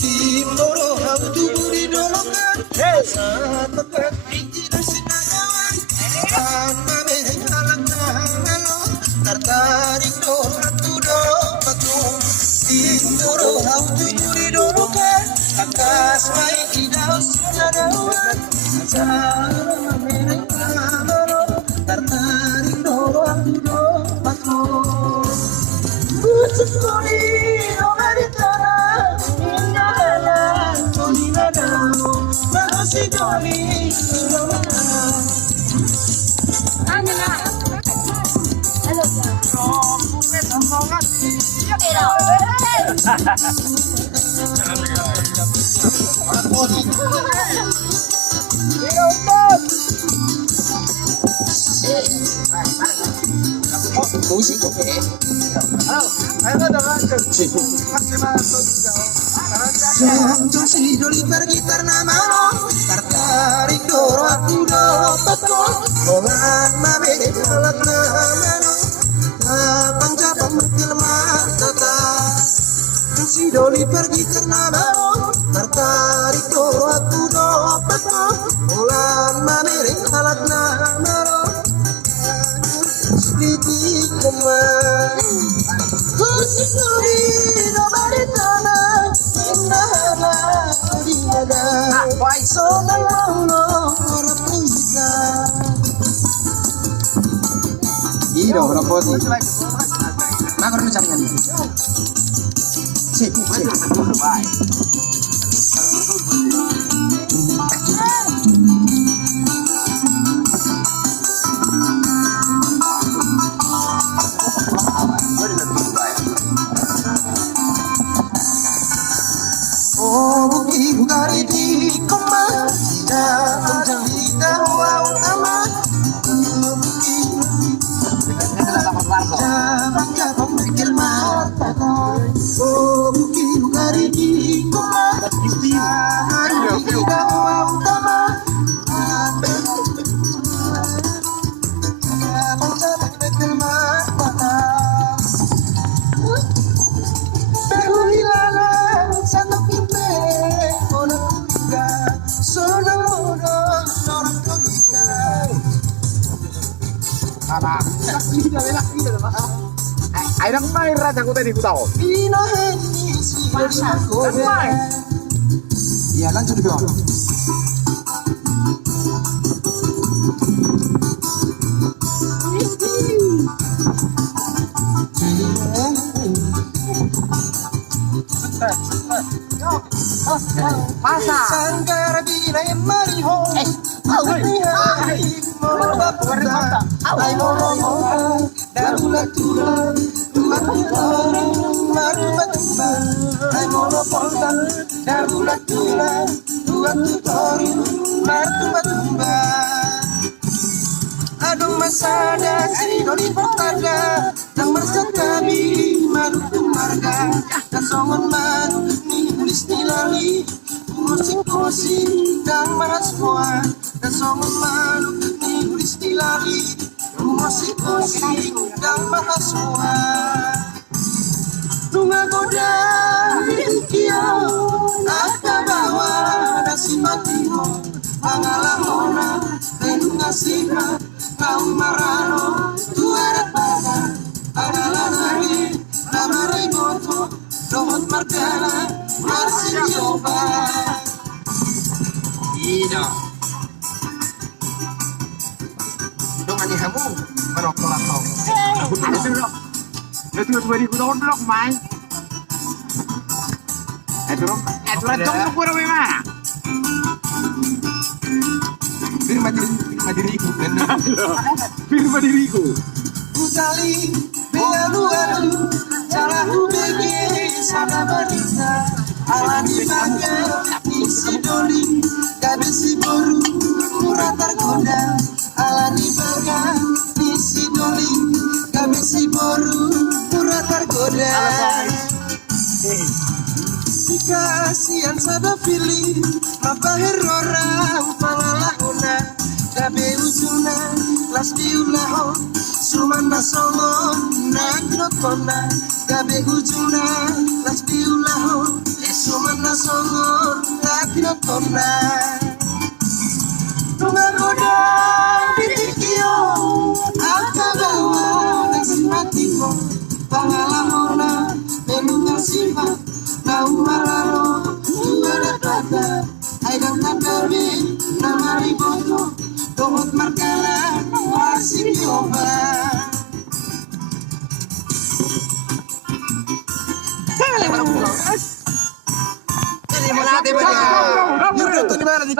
Timoro hautu budi dolokan Satu kepinci nasinagawan Karena mereka halak nangalo Tertarik doratu dopatung Timoro hautu budi dolokan Akas mai idau sunadawan Karena mereka halak Tertarik doratu dopatung Ucapuri omaritara Musik oke. Jangan si Joli bergitar nama lo tertarik doro aku dapat lo Olah mame jalan nama lo Tapang capang berkil mata Si Joli bergitar nama lo tertarik doro aku dapat lo Olah mame jalan nama lo Sedikit kemana Kursi Joli nobody tanah Iro, no puedo. Más con mucha gente. Sí, sí. Oh, bukti bugari di koma tidak menjadi dawa utama. Jangan berkir mata. Oh, bukti bugari di koma tidak menjadi dawa utama. Jangan berkir mata. Ai đang mai ra thằng cô tây thì cô tao. Iya, lanjut dong. Masa? Sanggar bila yang mariho. Aduh masada si doli pertada nang mersatabi madu marga dan songon madu ni nulis nilali musik dan maras semua dan songon madu ni nulis nilali musik dan maras semua Nunga goda kiau akabawa nasi matimo angalamona renunga sima kau marano tuara pada angalanari namari moto rohot margana marsinioba Ida dong ani hamu merokok lakau Itu 2000 tahun belum main. Itu jom aku udah mana? firma diriku Firma diriku. Kutali bealu-alu cara hubege sana barita ala di baga isi doli kabisi boru murah tergoda ala di baga isi doli kabisi boru murah tergoda Kasihan sada fili mapahir orang pangalahuna kabe ujuna las diulahon Sumanda songo nagrot kona gabe ujuna las diulaho sumanda songo nagrot kona Tungaroda bitikio akabawa nasimatimo pangalamona menunga sifa na umararo tuara tata aidang tatabi namari boto Tomot markala wasik yoba Ini mulai di mana? Di mana di